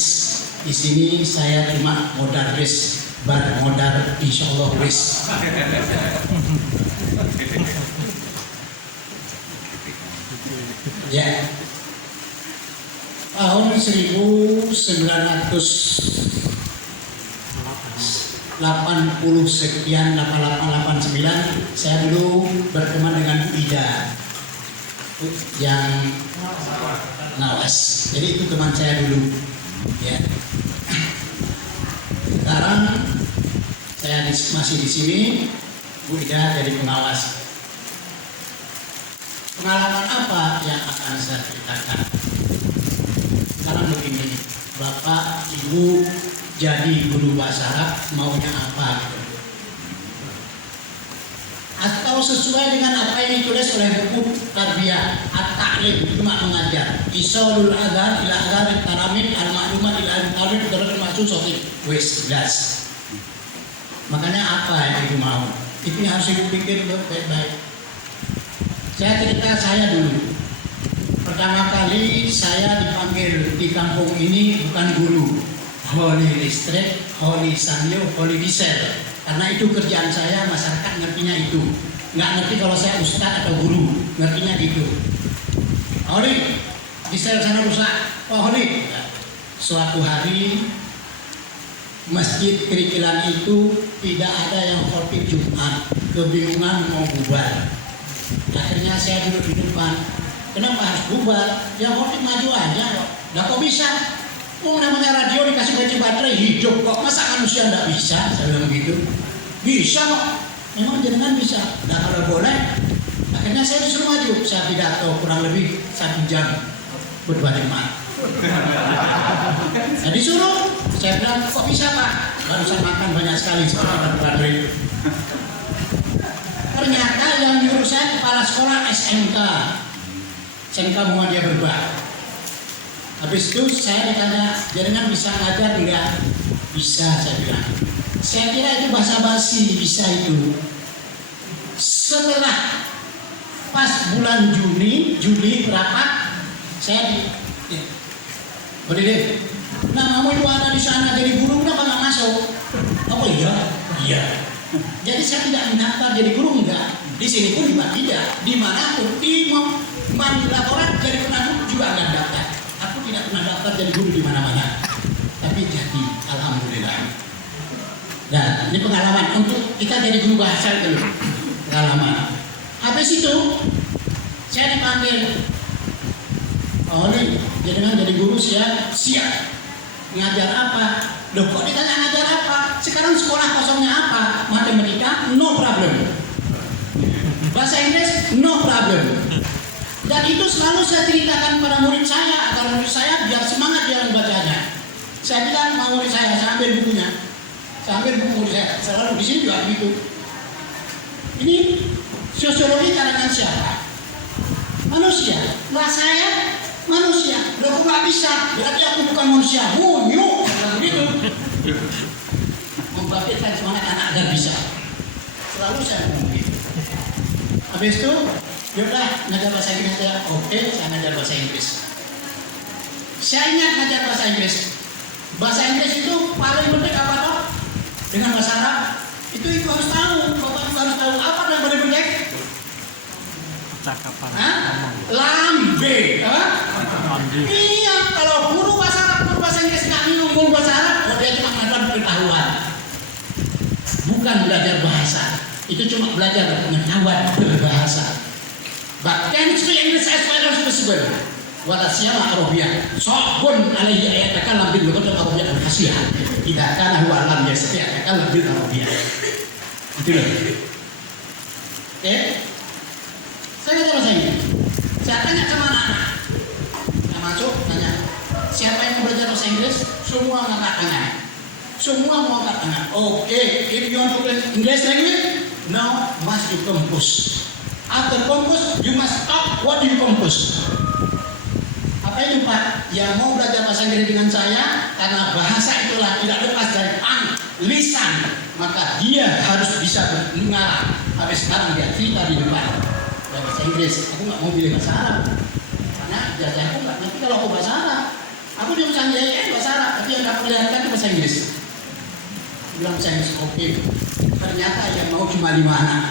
wis. Di sini saya cuma modal wis, modal insya Allah wis. Ya, tahun 1980 sekian 8889 saya dulu berteman dengan Bu Ida yang Nawas. Jadi itu teman saya dulu. Ya. Sekarang saya masih di sini, Bu Ida jadi pengawas. Pengalaman apa yang akan saya ceritakan? Sekarang begini, Bapak, Ibu jadi guru bahasa Arab maunya apa gitu? Atau sesuai dengan apa yang ditulis oleh buku Tarbiyah At-Ta'lim, cuma mengajar Isolul Adhan ila Adhan Taramid Al-Ma'lumat ila Al-Taramid Darul Maksud Sotik wis jelas. Makanya apa yang Ibu mau? Itu yang harus Ibu pikir baik-baik. Saya cerita saya dulu. Pertama kali saya dipanggil di kampung ini bukan guru, Holi listrik, Holi sanyo, Holi diesel. Karena itu kerjaan saya, masyarakat ngertinya itu. Nggak ngerti kalau saya ustadz atau guru, ngertinya gitu. Holi, diesel sana rusak. Oh Holi. Suatu hari masjid Kerikilan itu tidak ada yang khotib Jumat, kebingungan mau bubar. Akhirnya saya duduk di depan. Kenapa harus bubar? Ya khotib maju aja kok. Nah kok bisa? Oh namanya radio dikasih kunci baterai hidup kok. Masa manusia nggak bisa? Saya bilang begitu. Bisa kok. Memang jenengan bisa. Nah kalau boleh. Akhirnya saya disuruh maju. Saya pidato kurang lebih 1 jam berbuat Jumat. Nah disuruh. Saya bilang kok bisa Pak? Barusan makan banyak sekali seperti baterai. Ternyata yang nyuruh saya kepala sekolah SMK Muhammadiyah Berbah. Habis itu saya ditanya, jenengan bisa ngajar enggak? Bisa, saya bilang. Saya kira itu basa-basi, bisa itu. Setelah pas bulan Juli berapa? Saya boleh deh. Nah, kamu itu ada di sana jadi guru, kenapa nggak masuk? Oh iya, iya. Jadi saya tidak mendaftar jadi guru, enggak. Di sini pun juga tidak. Dimanapun di laporan jadi penagih juga enggak daftar. Aku tidak pernah daftar jadi guru di mana-mana. Tapi jadi, alhamdulillah. Nah, ini pengalaman untuk kita jadi guru bahasa itu. Pengalaman. Habis itu saya dipanggil. Oh ini, jangan jadi guru siap. Ngajar apa? Loh kok ditanya ngajar apa? Sekarang sekolah kosongnya apa? Matematika, no problem. Bahasa Inggris, no problem. Dan itu selalu saya ceritakan pada murid saya, agar murid saya biar semangat dia membacanya. Saya bilang sama murid saya ambil bukunya. Saya ambil buku murid saya, selalu di sini juga begitu. Ini sosiologi karangan siapa? Manusia. Lah saya manusia. Loh kok nggak bisa? Berarti aku bukan manusia. Munyu. Begitu. Membangkitkan semangat anak agar bisa. Selalu saya ngomong gitu. Habis itu, yaudah ngajar bahasa Inggris ya. Oke, saya ngajar bahasa Inggris. Saya ingat ngajar bahasa Inggris. Bahasa Inggris itu paling penting apa toh? Dengan bahasa Arab itu ibu harus tahu. Bapak ibu harus tahu apa yang paling penting? Cakapan. Lambe. Iya, kalau guru bahasa Arab, guru bahasa Inggris nggak minum guru bahasa Arab, oh dia cuma ngajar pengetahuan. Bukan belajar bahasa. Itu cuma belajar pengetahuan berbahasa. But can speak English as well as possible. Wala siyama Arabiyah. So'bun alaihi ayatakan lambil lughah Arabiyah al-fasihah. Idza kana huwa lam yastati' ayatakan lambil Arabiyah. Itu loh. Oke? Saya kata bahasa Inggris. Saya tanya sama anak-anak. Saya masuk, tanya. Siapa yang mau belajar bahasa Inggris? Semua angkat tangan. Semua mau angkat tangan. Oke, if you want to learn English language, now must you compose. After compose, you must talk. What do you compose? Apa itu Pak? Yang mau belajar bahasa Inggris dengan saya, karena bahasa itulah tidak lepas dari lisan, maka dia harus bisa mengarang. Habis sekarang dia cerita di depan bahasa Inggris. Aku nggak mau pilih bahasa Arab, karena ijazah aku nggak ngerti kalau aku bahasa Arab. Aku jurusan JIN bahasa Arab, Inggris. Bilang bahasa Inggris, oke. Ternyata yang mau cuma 5 anak.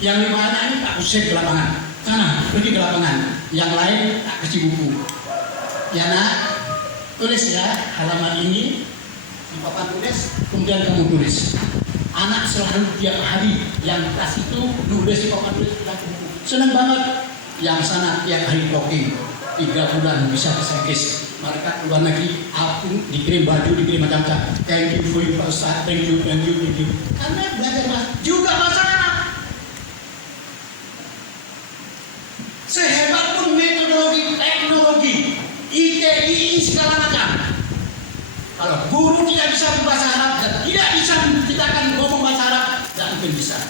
Yang 5 anak ini tak usir ke lapangan. Sana, pergi ke lapangan. Yang lain tak kasih buku. Ya nak, tulis ya halaman ini di papan tulis, kemudian kamu tulis. Anak selalu tiap hari yang kelas itu nulis di papan tulis, senang banget. Yang sana tiap hari talking, 3 bulan bisa bahasa Inggris. Mereka keluar negeri, aku dikirim baju, dikirim macam-macam. Thank you for you Pak Ustaz, thank you. Karena belajar bahasa, juga bahasa Arab. Sehebat pun metodologi, teknologi, ITI segala macam. Kalau guru tidak bisa berbahasa Arab dan tidak bisa menciptakan ngomong bahasa Arab, tidak mungkin bisa.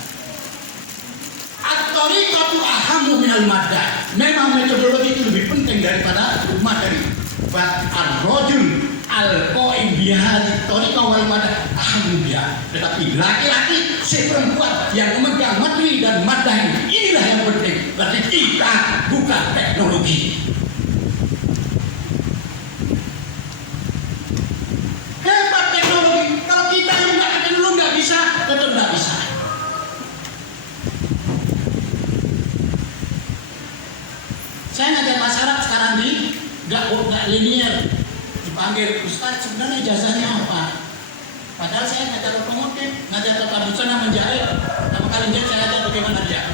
At-tariqatu ahammu minal maddah. Memang metodologi itu lebih penting daripada materi. Ar-rajul al-qaim bihadhihi tariqah wal maddah ahammu biha. Tetapi laki-laki, si perempuan yang memegang materi dan maddah ini, inilah yang penting. Berarti kita bukan teknologi. Hebat teknologi. Kalau kita yang nggak bisa, tetap nggak bisa. Saya ngajar bahasa Arab sekarang di nggak linear. Dipanggil Ustaz, sebenarnya ijazahnya apa? Padahal saya ngajar otomotif, ngajar tata busana, menjahit. Pertama kali saya ajar bagaimana dia.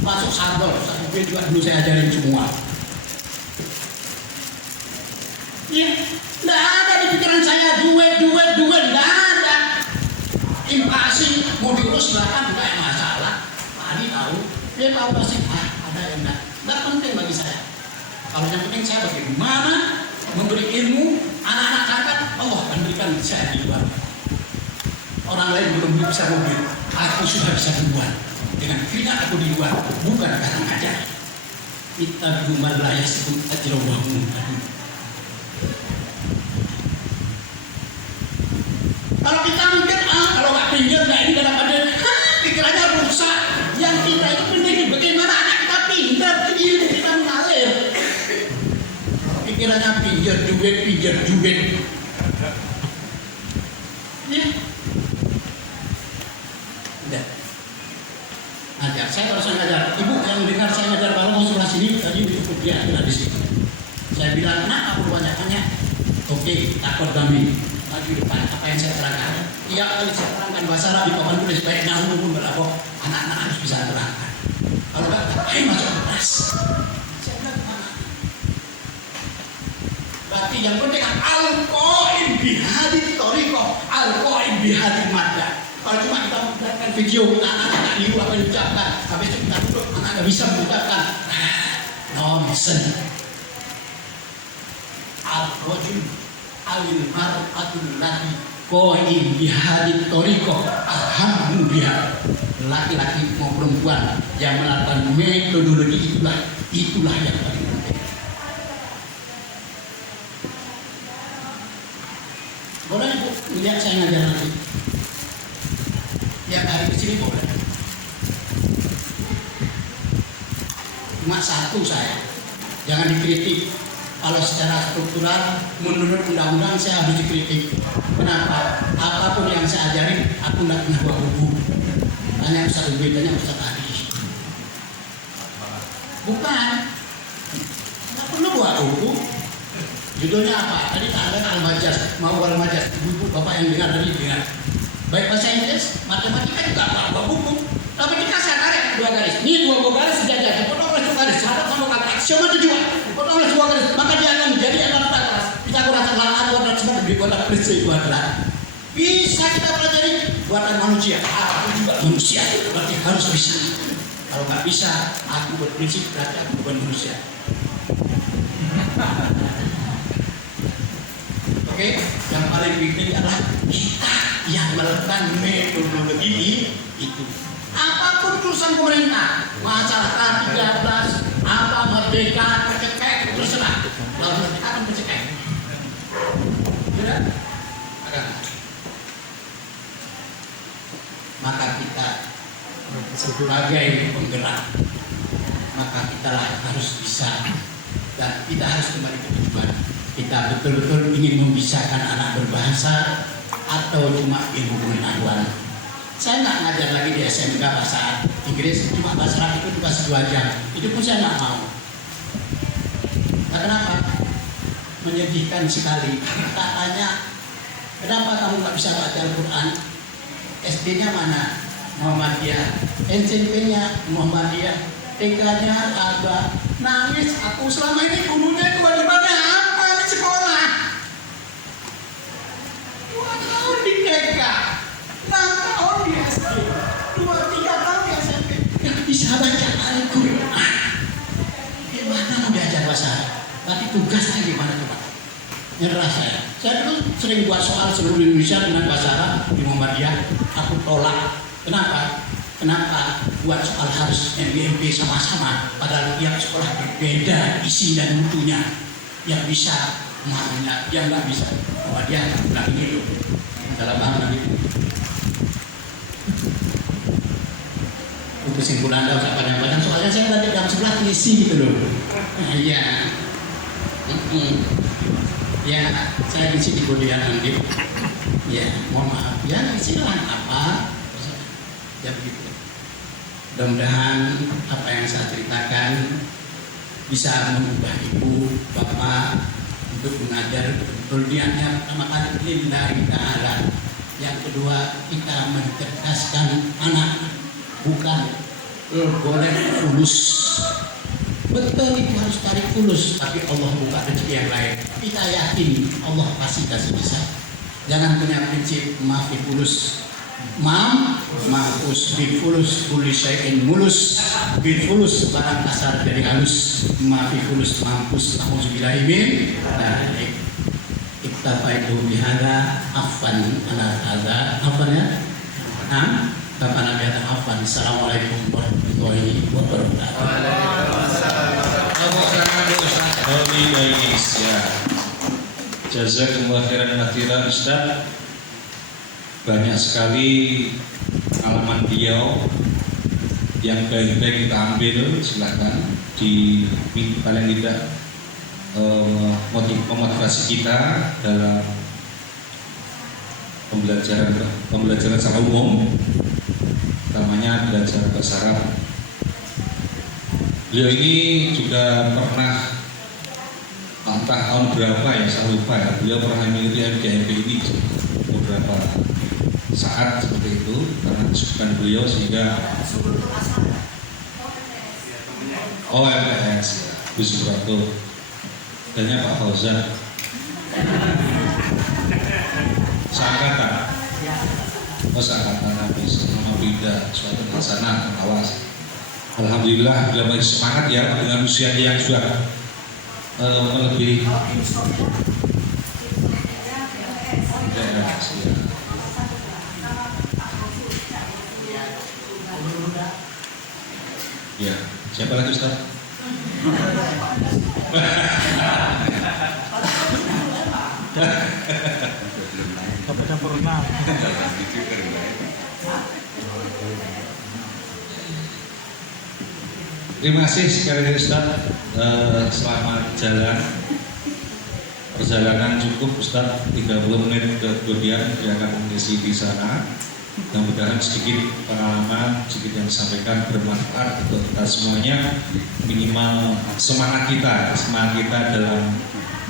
Masuk sabel, saya juga dulu saya ajarin semua. Ya, nggak ada di pikiran saya duit, nggak ada. Invasi mau diurus silahkan, nggak ada masalah. Pak Adi tahu, dia tahu pasti ada yang nggak penting bagi saya. Kalau yang penting saya bagaimana memberi ilmu anak-anak angkat, Allah akan berikan saya di luar. Orang lain belum bisa mobil, aku sudah bisa duluan. Dengan keringat aku di luar, bukan kata ngajar. Kita rumah layak sebut ajrawahmu. Kalau kita mikir, kalau nggak pinjam, nggak ini dapat ada, pikirannya rusak. Yang kita itu penting bagaimana anak kita pintar, ilmu kita mengalir. Pikirannya pinjam duit. Ya. Udah. Ngajar, saya barusan ngajar. Ibu yang dengar saya ngajar kalau mau sebelah sini, tadi itu dia ada di situ. Saya bilang, nak aku banyak tanya. Oke, takut kami. Lagi depan apa yang saya terangkan? Iya, kali saya terangkan bahasa Arab di papan tulis baik nahu pun berapa anak-anak harus bisa terangkan. Kalau nggak, ayo masuk kelas. Saya bilang gimana? Berarti yang penting al-qaim bihadhihi tariqah, al-qaim bihadhihi maddah. Kalau cuma kita membuatkan video anak-anak nggak niru apa yang diucapkan, habis itu kita duduk anak nggak bisa mengucapkan. Nonsense. Al-rajul awil mar'atul lati qaim bihadhihi tariqah ahammu biha. Laki-laki mau perempuan yang menerapkan metodologi itulah yang paling penting. Boleh Ibu lihat saya ngajar nanti. Tiap hari ke sini boleh. Cuma satu saya, jangan dikritik. Kalau secara struktural menurut undang-undang saya harus dikritik. Kenapa? Apapun yang saya ajarin, aku tidak pernah bawa buku. Tanya Ustaz Ubed, tanya Ustaz Adi. Bukan. Tidak perlu bawa buku. Judulnya apa? Tadi tak ada Al-Majaz, mau Al-Majaz. Ibu bapak yang dengar tadi dengar. Baik bahasa Inggris, matematika juga bawa buku. Tapi kita saya tarik 2 garis. Ini 2 garis sejajar. Dipotong oleh 2 garis. Syarat sama kata aksioma tujuan. Dipotong oleh 2 garis. Maka dia akan menjadi alat kelas. Bisa kurang kuadrat semua dibuat prinsip kuadrat. Bisa kita pelajari buatan manusia. Aku juga manusia. Berarti harus bisa. Kalau nggak bisa, aku berprinsip berarti aku bukan manusia. Oke, yang paling penting adalah kita yang melakukan metodologi itu. Apapun urusan pemerintah, masyarakat 13, apa merdeka, tercekek, terserah. Lalu merdeka akan tercekek. Tidak? Akan. Maka kita sebagai penggerak, maka kita harus bisa dan kita harus kembali ke tujuan. Kita kita betul-betul ingin membisarkan anak berbahasa atau cuma ilmu pengetahuan. Saya nggak ngajar lagi di SMK bahasa Inggris, cuma bahasa Arab itu cuma 2 jam. Itu pun saya nggak mau. Nah, kenapa? Menyedihkan sekali. Katanya, kenapa kamu nggak bisa baca Al-Quran? SD-nya mana? Muhammadiyah. SMP-nya Muhammadiyah. TK-nya apa? Nangis aku selama ini gurunya kewajibannya apa di sekolah? 2 tahun di TK, 6 tahun di SD, 2-3 tahun di SMP. Yang bisa baca Al-Quran. Gimana mau diajar bahasa Arab? Tapi tugasnya gimana coba? Nyerah saya. Saya dulu sering buat soal seluruh Indonesia dengan bahasa Arab di Muhammadiyah. Aku tolak. Kenapa? Kenapa buat soal harus MBMP sama-sama? Padahal tiap sekolah berbeda isi dan mutunya. Yang bisa maunya, yang nggak bisa. Muhammadiyah nggak begitu. Dalam paham begitu. Untuk kesimpulan nggak usah panjang-panjang. Soalnya saya tadi jam 11 ngisi gitu loh. Nah, iya. Ya, saya ngisi di Budian nanti. Ya, mohon maaf. Ya, silakan apa? Ya begitu. Mudah-mudahan apa yang saya ceritakan bisa mengubah ibu, bapak untuk mengajar betul niatnya pertama kali lillahi ta'ala. Yang kedua, kita mencerdaskan anak, bukan boleh fulus. Betul itu harus tarik fulus, tapi Allah buka rezeki yang lain. Kita yakin Allah pasti kasih bisa. Jangan punya prinsip maafi fulus. Maafus bil fulus kulli syai'in mulus bil fulus barang kasar dari halus maafi fulus mampus auzubillahi min dzalik. Iktafaitu bihada afwan ala hadza afwan ya. Bapak Nabi ada afwan. Assalamualaikum warahmatullahi wabarakatuh. Jazakumullah khairan katsiran Ustaz. Banyak sekali pengalaman beliau yang baik-baik kita ambil, silakan di paling tidak memotivasi kita dalam pembelajaran secara umum, utamanya belajar bahasa Arab. Beliau ini juga pernah entah tahun berapa ya, saya lupa ya, beliau pernah mengikuti MGMP ini beberapa saat seperti itu karena kesukaan beliau sehingga MPS ya, Bu Subrato dan Pak Fauzan seangkatan habis sama Bida suatu hasanah awas. Alhamdulillah beliau masih semangat ya dengan usia yang sudah melebihi ya. Siapa lagi Ustaz? Terima kasih sekali lagi Ustaz. Selamat jalan. Perjalanan cukup Ustaz, 30 menit kemudian dia akan mengisi di sana. Mudah-mudahan sedikit pengalaman, sedikit yang disampaikan bermanfaat untuk kita semuanya. Minimal semangat kita dalam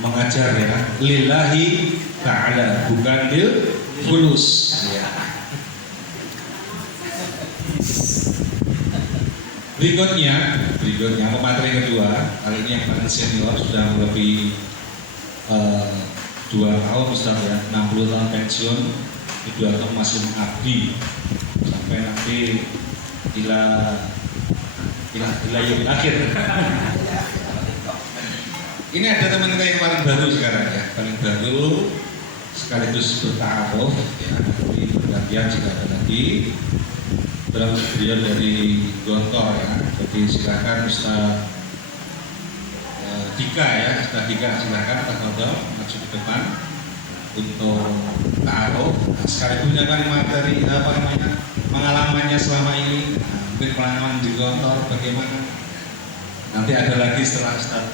mengajar ya, lillahi ta'ala, bukan lil fulus ya. Berikutnya pemateri yang kedua, kali ini yang paling senior sudah lebih 2 tahun Ustaz ya, 60 tahun pensiun. Itu atau masih mengabdi sampai nanti bila yang akhir. Ini ada teman kita yang paling baru sekarang ya, paling baru sekaligus bertaruh ya, tapi pergantian jika ada lagi. Dalam beliau dari Gontor ya, jadi silakan Ustaz Dika ya, Ustaz Dika silakan Pak Gontor maju ke depan untuk taruh. Sekaligus menyampaikan materi pengalamannya selama ini, mungkin pengalaman di Gontor bagaimana. Nanti ada lagi setelah Ustaz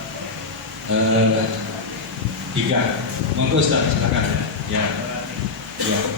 3. Monggo Ustaz, silakan. Ya. Ya.